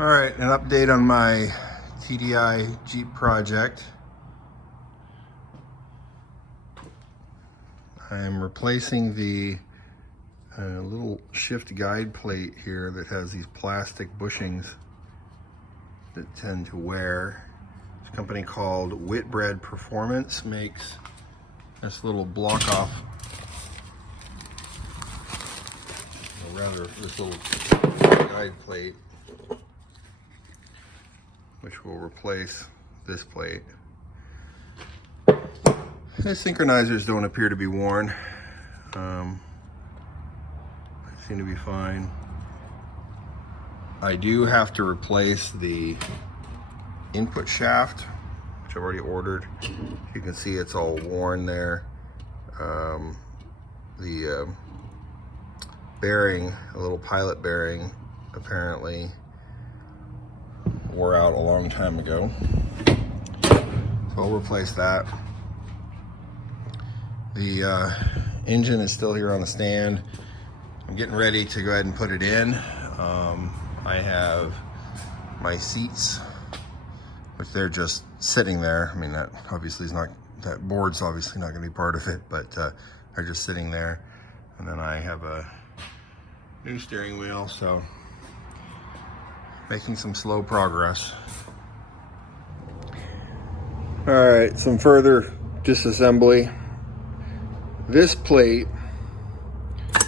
All right, an update on my TDI Jeep project. I am replacing the little shift guide plate here that has these plastic bushings that tend to wear. This company called Whitbread Performance makes this little block off, or rather this little guide plate, which will replace this plate. The synchronizers don't appear to be worn. They seem to be fine. I do have to replace the input shaft, which I've already ordered. You can see it's all worn there. The bearing, a little pilot bearing, apparently wore out a long time ago. So I'll replace that. The engine is still here on the stand. I'm getting ready to go ahead and put it in. I have my seats, which they're just sitting there. I mean, that obviously is not, that board's obviously not going to be part of it, but they're just sitting there. And then I have a new steering wheel, so making some slow progress. All right, some further disassembly. This plate,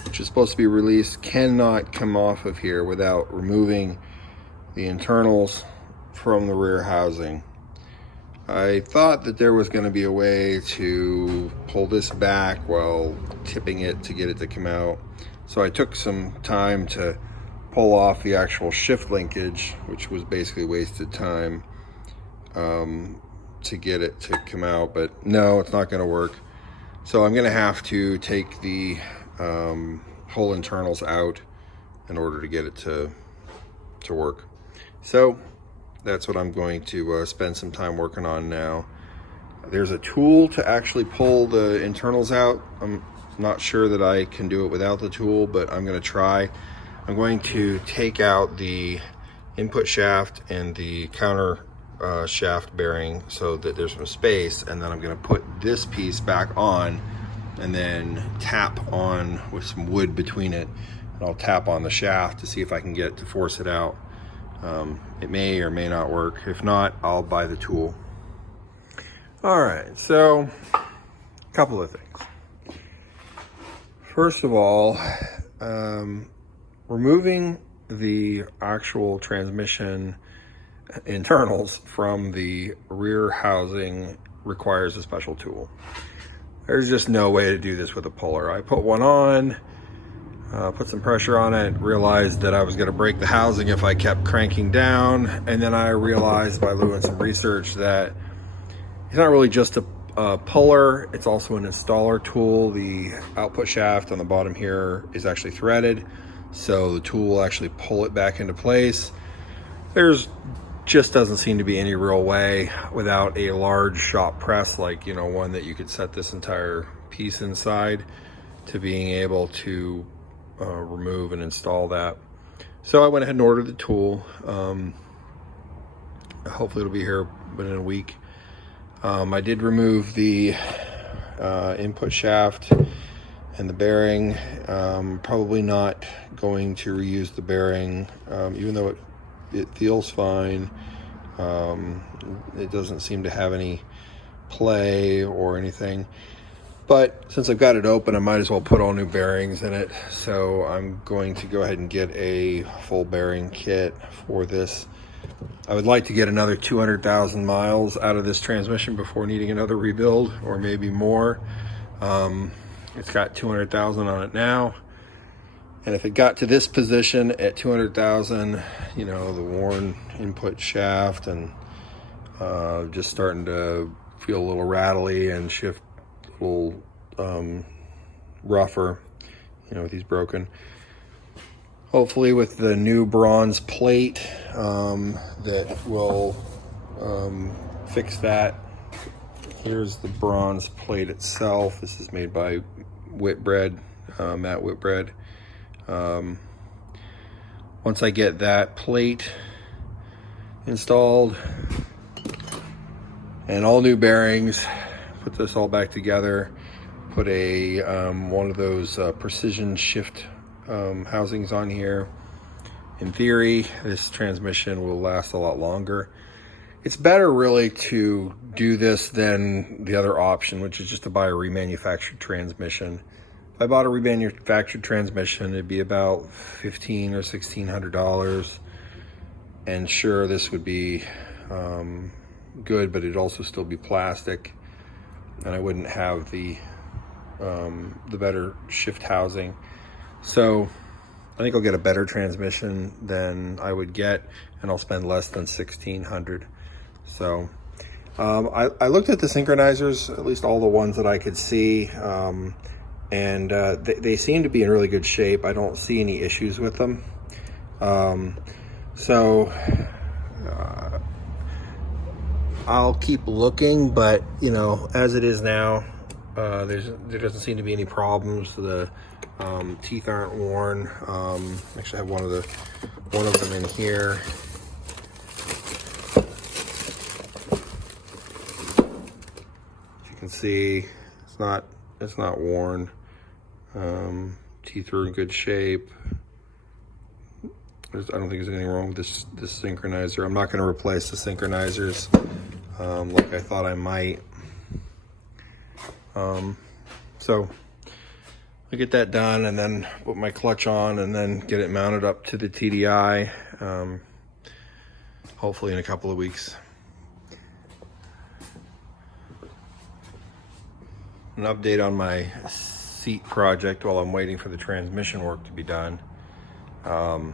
which is supposed to be released, cannot come off of here without removing the internals from the rear housing. I thought that there was going to be a way to pull this back while tipping it to get it to come out. So I took some time to pull off the actual shift linkage, which was basically wasted time, to get it to come out, but no, it's not going to work. So I'm going to have to take the whole internals out in order to get it to work. So that's what I'm going to spend some time working on now. There's a tool to actually pull the internals out. I'm not sure that I can do it without the tool, but I'm going to try. I'm going to take out the input shaft and the counter shaft bearing so that there's some space, and then I'm going to put this piece back on and then tap on with some wood between it, and I'll tap on the shaft to see if I can get it to force it out. It may or may not work. If not, I'll buy the tool. All right, so a couple of things. First of all, removing the actual transmission internals from the rear housing requires a special tool. There's just no way to do this with a puller. I put one on, put some pressure on it, realized that I was going to break the housing if I kept cranking down, and then I realized by doing some research that it's not really just a puller, it's also an installer tool. The output shaft on the bottom here is actually threaded, so the tool will actually pull it back into place. There's just doesn't seem to be any real way without a large shop press, like, you know, one that you could set this entire piece inside, to being able to remove and install that. So I went ahead and ordered the tool. Hopefully it'll be here within a week. I did remove the input shaft and the bearing. Probably not going to reuse the bearing, even though it feels fine. It doesn't seem to have any play or anything, but since I've got it open, I might as well put all new bearings in it. So I'm going to go ahead and get a full bearing kit for this. I would like to get another 200,000 miles out of this transmission before needing another rebuild, or maybe more. It's got 200,000 on it now. And if it got to this position at 200,000, you know, the worn input shaft and just starting to feel a little rattly and shift a little rougher, you know, with these broken. Hopefully with the new bronze plate that will fix that. Here's the bronze plate itself. This is made by Whitbread, Matt Whitbread. Once I get that plate installed, and all new bearings. Put this all back together. Put a one of those precision shift housings on here. In theory, this transmission will last a lot longer. It's better really to do this than the other option, which is just to buy a remanufactured transmission. If I bought a remanufactured transmission, it'd be about $1,500 or $1,600. And sure, this would be good, but it'd also still be plastic, and I wouldn't have the better shift housing. So I think I'll get a better transmission than I would get, and I'll spend less than $1,600. So I looked at the synchronizers, at least all the ones that I could see, and they seem to be in really good shape. I don't see any issues with them. So I'll keep looking, but you know, as it is now, there doesn't seem to be any problems. The teeth aren't worn. Actually, I have one of them in here. As you can see, it's not worn. Teeth are in good shape. I don't think there's anything wrong with this synchronizer. I'm not going to replace the synchronizers like I thought I might. So I'll get that done and then put my clutch on and then get it mounted up to the TDI, hopefully in a couple of weeks. An update on my seat project while I'm waiting for the transmission work to be done. So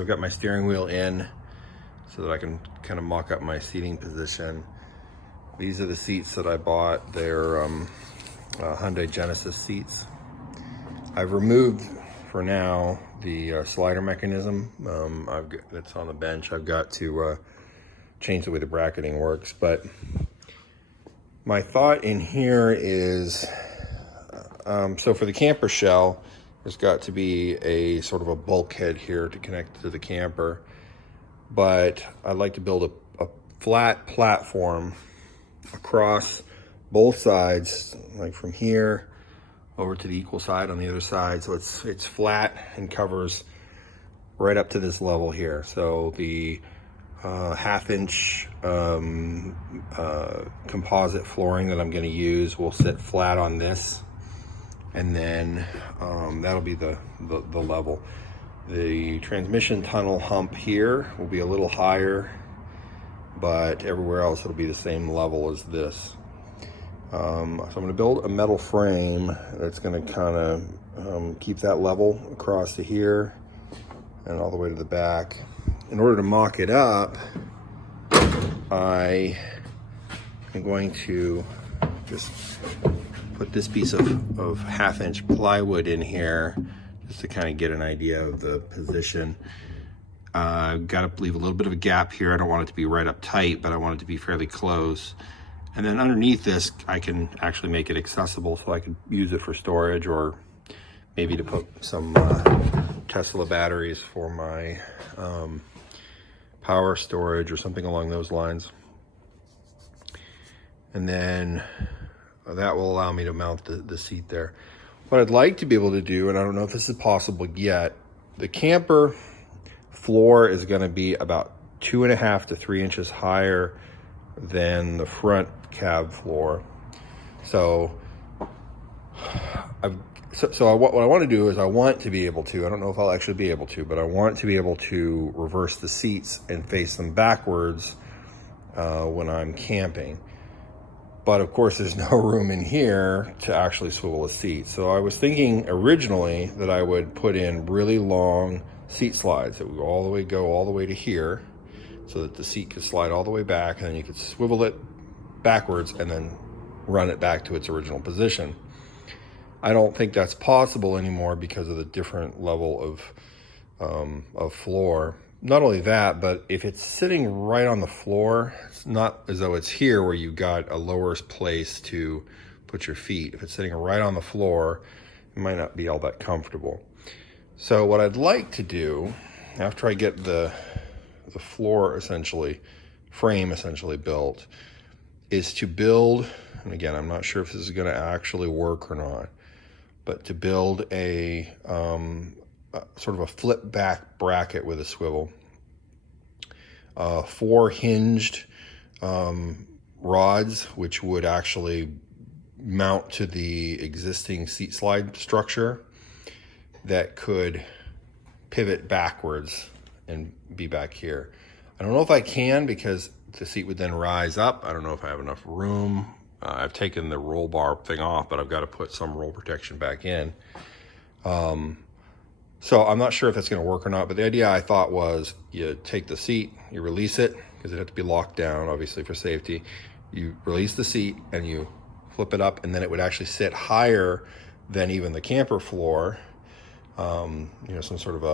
I've got my steering wheel in so that I can kind of mock up my seating position. These are the seats that I bought. They're Hyundai Genesis seats. I've removed, for now, the slider mechanism. It's on the bench. I've got to change the way the bracketing works. But my thought in here is, so for the camper shell, there's got to be a sort of a bulkhead here to connect to the camper. But I'd like to build a flat platform across both sides, like from here over to the equal side on the other side. So it's flat and covers right up to this level here. So the half-inch composite flooring that I'm going to use will sit flat on this, and then that'll be the level. The transmission tunnel hump here will be a little higher, but everywhere else it'll be the same level as this. So I'm going to build a metal frame that's going to kind of keep that level across to here and all the way to the back. In order to mock it up, I am going to just put this piece of half-inch plywood in here just to kind of get an idea of the position. I've got to leave a little bit of a gap here. I don't want it to be right up tight, but I want it to be fairly close. And then underneath this, I can actually make it accessible, so I could use it for storage, or maybe to put some Tesla batteries for my power storage or something along those lines. And then that will allow me to mount the seat there. What I'd like to be able to do, and I don't know if this is possible yet, the camper floor is going to be about 2.5 to 3 inches higher than the front cab floor. So what I want to do is I want to be able to, I don't know if I'll actually be able to, but I want to be able to reverse the seats and face them backwards when I'm camping. But of course there's no room in here to actually swivel a seat. So I was thinking originally that I would put in really long seat slides that would go all the way to here, so that the seat could slide all the way back, and then you could swivel it backwards and then run it back to its original position. I don't think that's possible anymore because of the different level of floor. Not only that, but if it's sitting right on the floor, it's not as though it's here where you got a lower place to put your feet. If it's sitting right on the floor, it might not be all that comfortable. So what I'd like to do, after I get the the floor frame essentially built, is to build, and again, I'm not sure if this is going to actually work or not, but to build a sort of a flip back bracket with a swivel, 4 hinged rods, which would actually mount to the existing seat slide structure, that could pivot backwards and be back here. I don't know if I can, because the seat would then rise up. I don't know if I have enough room. I've taken the roll bar thing off, but I've got to put some roll protection back in. So I'm not sure if that's going to work or not, but the idea I thought was, you take the seat, you release it, because it had to be locked down, obviously, for safety. You release the seat and you flip it up, and then it would actually sit higher than even the camper floor, you know, some sort of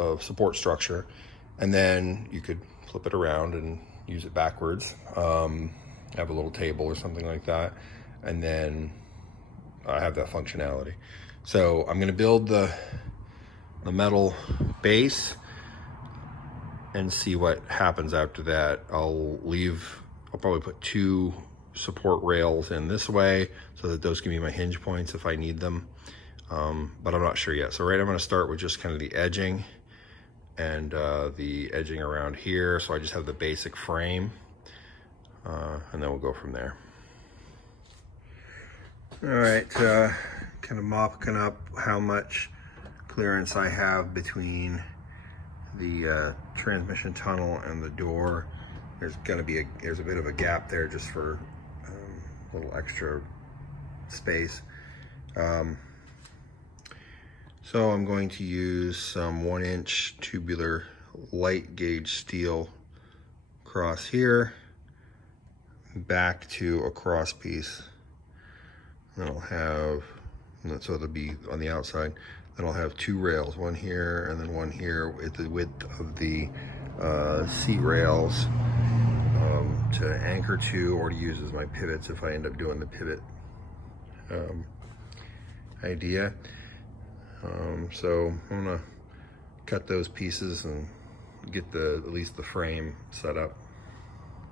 a support structure. And then you could flip it around and use it backwards, have a little table or something like that, and then have that functionality. So I'm going to build the metal base and see what happens after that. I'll probably put 2 support rails in this way so that those can be my hinge points if I need them, but I'm not sure yet. So I'm going to start with just kind of the edging and the edging around here, so I just have the basic frame, and then we'll go from there. All right, kind of mopping up how much clearance I have between the transmission tunnel and the door. There's a bit of a gap there just for a little extra space. So I'm going to use some 1-inch tubular light gauge steel across here, back to a cross piece. Then I'll have, so it'll be on the outside. Then I'll have 2 rails, one here and then one here with the width of the seat rails, to anchor to, or to use as my pivots if I end up doing the pivot idea. So I'm gonna cut those pieces and get at least the frame set up.